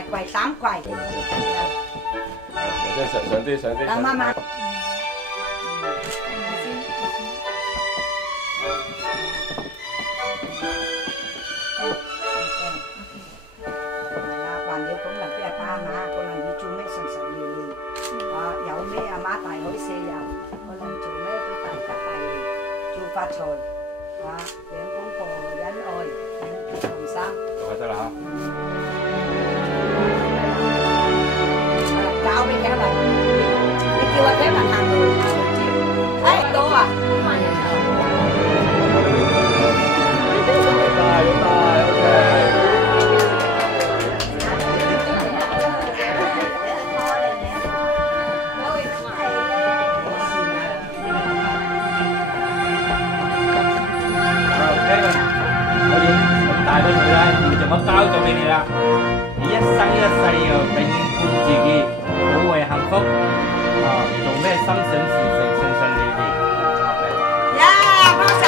大櫃3櫃。即係上啲上啲。等慢慢。發財啊！養公婆忍愛，同心。就得啦嚇。教俾佢啦，你叫阿佢行路，哎多啊！大 OK。大個女啦，現在我交咗俾你啦，你一生一世又永遠顧自己，保衛幸福，做咩心想事成，順順利利。呀，拍手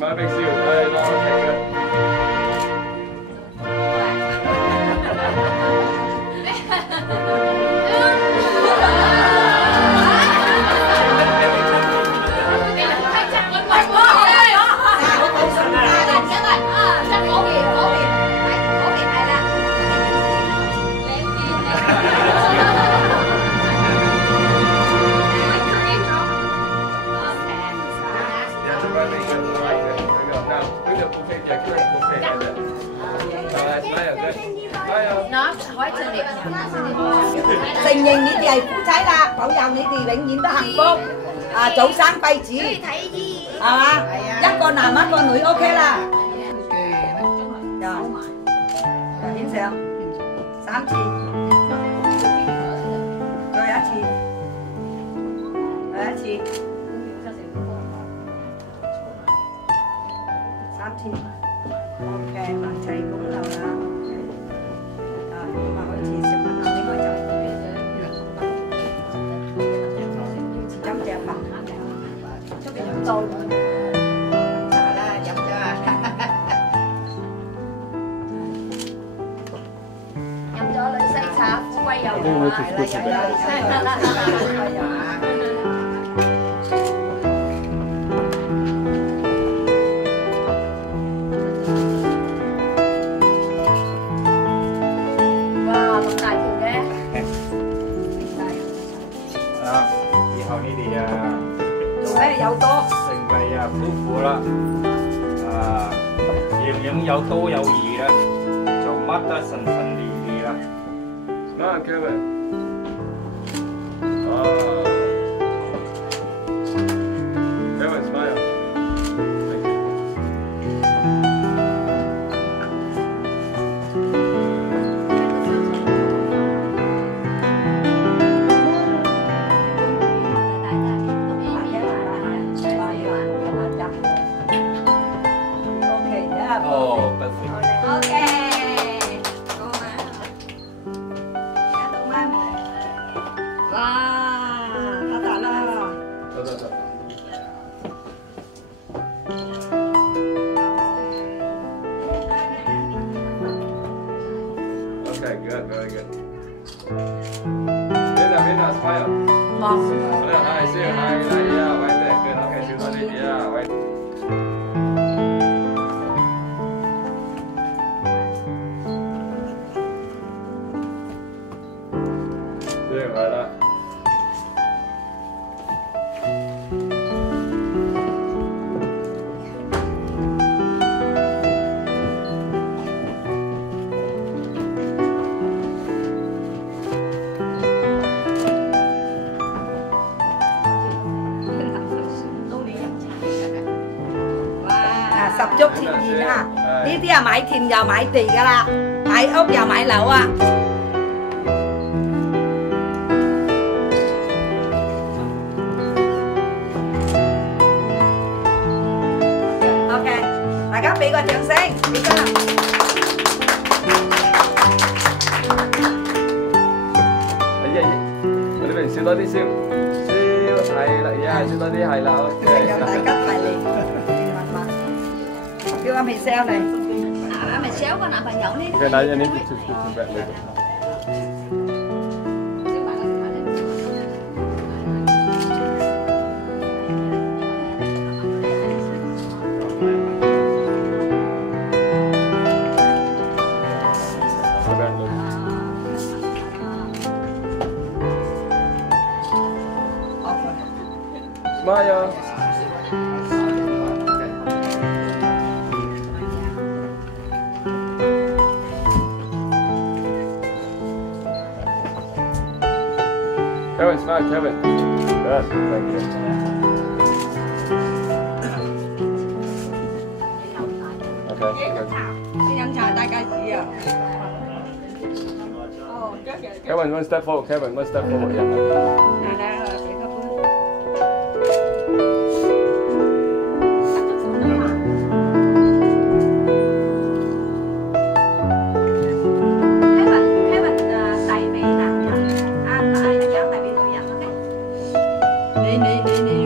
！My big seal. Okay, good.承認你哋係夫妻啦，保佑你哋永遠都幸福，啊早生貴子，係嘛？一個男一個女 OK 啦。又影相3次，再一次，再一次，3次。OK， 萬齊公路啦。啊，咁啊開始食飯啦，應該就。飲咗女西茶，富貴有緣啊！係啦，飲咗富貴有緣。哇，咁大條嘅！啊，以後你哋啊，做咩有多？成為啊夫婦啦，啊，樣樣有多有餘啦，做乜都順順利利啦。Come on, Kevin. Kevin, smile. Thank you. Oh, perfect. Okay, good, very good. Mira, smile. 哦， Smile, hi, see you, hi, like, yeah, right there, good, okay, 笑多啲，yeah, right. 對，係啦。啊，十足全面啊！呢啲啊買田又買地噶啦，買屋又買樓啊！ OK， 大家俾個掌聲，幾得啦！我呢邊笑多啲笑，笑係啦，呀，笑多啲係啦，OK。大家排嚟，叫阿 Michelle 嚟。阿Michelle個男朋友呢？ Okay, now you need to back a little bit. Smile. Kevin, smile, Kevin. Good, thank you. Okay. 先飲茶戴戒指啊！ Kevin, one step forward. Kevin, one step forward. Yeah. 嚟嚟，俾個杯。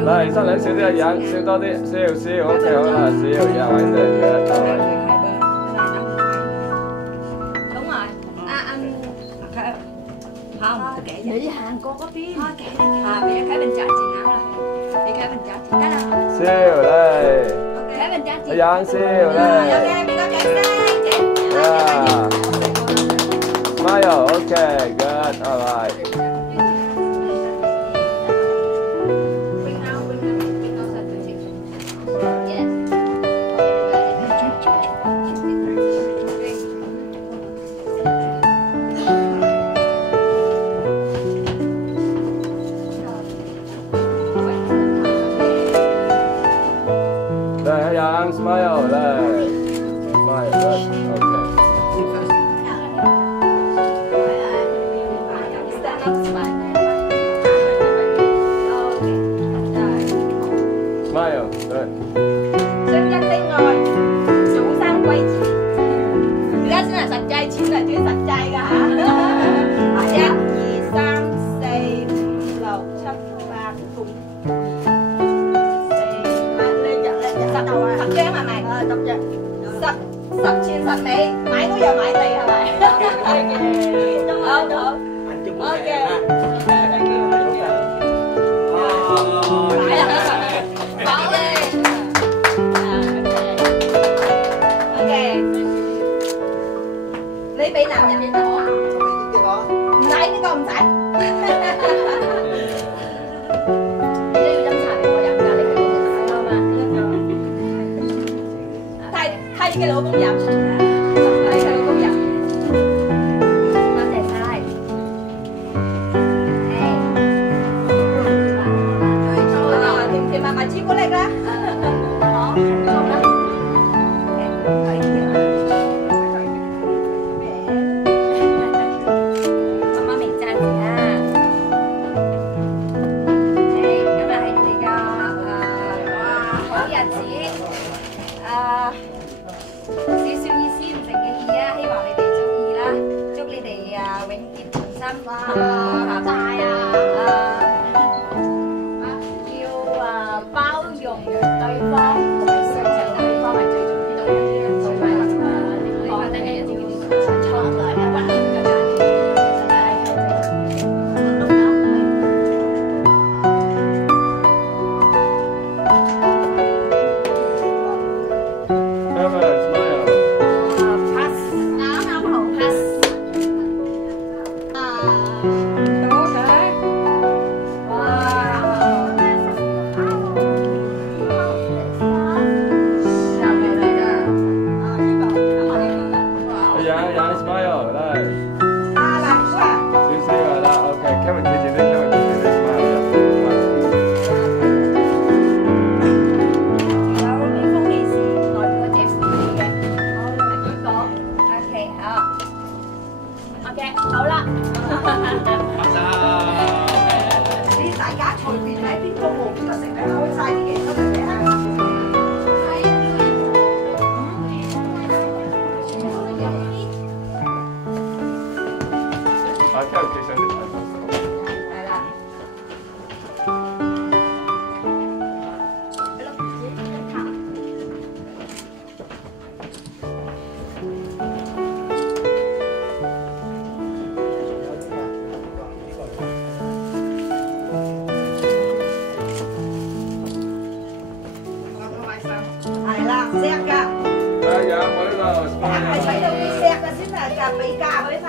嚟，新娘笑啲啊，樣笑多啲，笑，OK 好啦，笑，又揾對嘅，係咪？你行過嗰邊，俾佢mình trả tiền áo啦，俾佢mình trả tiền得啦。笑嚟，佢mình trả tiền。樣笑嚟。俾個掌聲，姐。 Yeah. Smile, okay, good, all right. Đây, Yang, smile, đây. Smile, good, okay. Smile, good. 相一相愛，早生貴子。而家先係實際，錢係最實際㗎嚇。1、2、3、4、5、6、7、8、9、10張係咪？10張，10全10美，買屋又買地係咪？好，OK，你俾男人我，唔使呢個唔使。你都要飲茶俾我飲㗎，你係我嘅老公啊嘛。替嘅老公飲，替嘅老公飲。多謝晒。甜甜蜜蜜朱古力啦。好，好啦。媽媽明讚字啊！今日係你哋嘅好日子，少少意思唔成嘅意啊，希望你哋中意啦，祝你哋永結同心，大要包容對方同埋相信對方係最重要嘅，同埋講得嘅創造一個溫暖嘅家庭，真係，來。啊，南瓜。少少係啦 ，OK，Kevin 企住啲 ，Kevin 企住啲，快啲。有美豐利是代表姐夫嚟嘅，好，你咪佢講 ，OK 好 ，OK 好啦。你大家隨便喺邊個冇邊個食咧，開晒啲嘢出嚟咧。啊，Kevin 企上啲台。係啦。係啦，錫㗎。係有我呢度。係睇到啲錫嘅先係夾俾價佢嘛。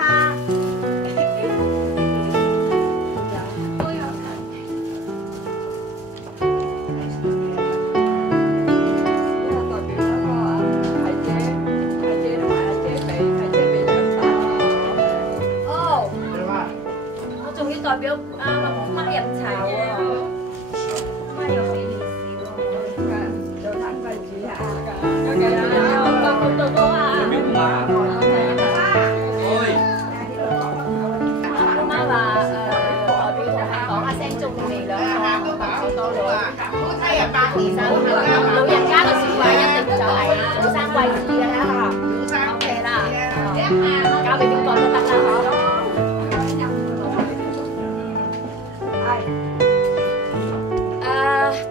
哦，我仲要代表阿媽飲茶喎，媽又俾利是喎，做攤貴煮下㗎。係啊，咁多多啊，表媽，喂，阿媽話代表同你講一聲祝你哋兩個白頭到老，老人家嘅説話一定就係早生貴子㗎啦，OK 啦，交俾邊個都得啦嗬。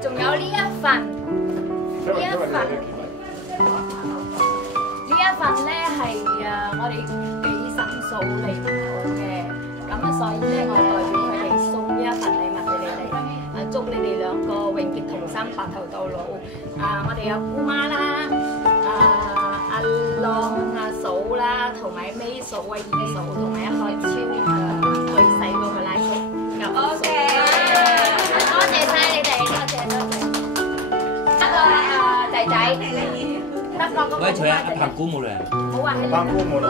仲有呢一份咧係我哋幾嬸嫂嚟嘅，咁啊所以咧我代表佢哋送呢一份禮物俾你哋，祝你哋兩個永結同心，白頭到老。我哋有姑媽啦，阿浪阿嫂啦，同埋尾嫂、威二嫂，同埋一個超最細嗰個拉叔。OK， 多謝晒你哋，多謝。一個仔仔，德國嗰個。喂，除阿彭姑冇嚟。冇話喺呢度。幫姑冇嚟。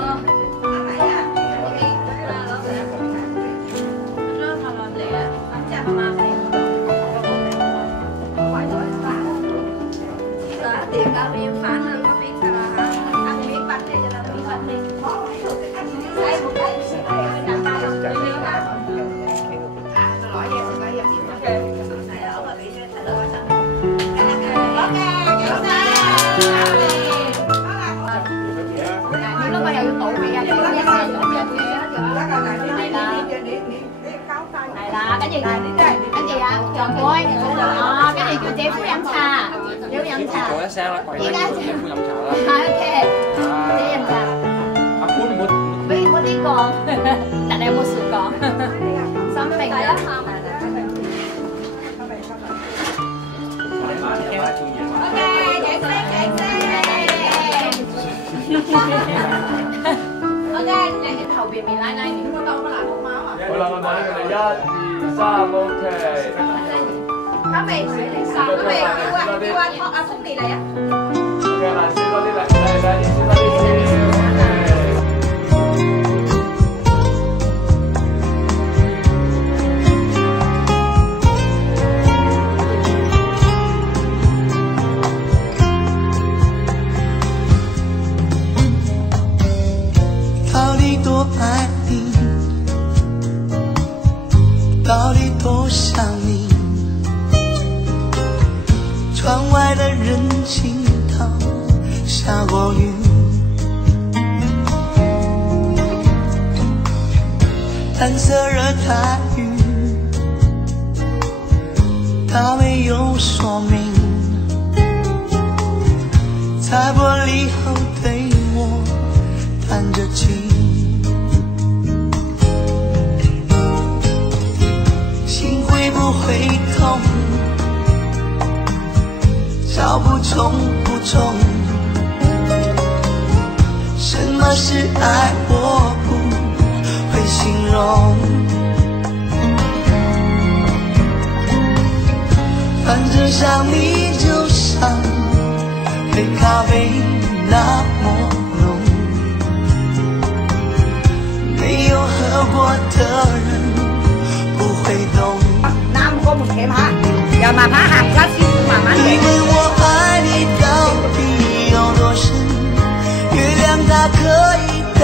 跟住啊，長輩，跟住叫姐夫飲茶，要飲茶。做一聲啦，依家姐夫飲茶啦。OK， 姐飲茶。阿官冇啲講，但係有冇說講？生命啊！OK， 掌聲。OK， 你後邊面拉拉面，我當我拿紅包啊！好啦，我睇佢哋1、2、3 OK。阿明，阿聰嚟嚟啊！ OK，嗱，試多啲嚟，嚟，試多啲先。到底多愛你，到底多想你。窗外的人行道下過雨，藍色熱帶雨，它沒有說明，在玻璃後對我彈着琴。心會不會痛？找不中不中，什麼是愛我不會形容，反正想你就像杯咖啡那麼濃，我的人不会懂。南過門鉗下，由慢慢行下先，慢慢因為我愛你到底有多深，月亮它可以代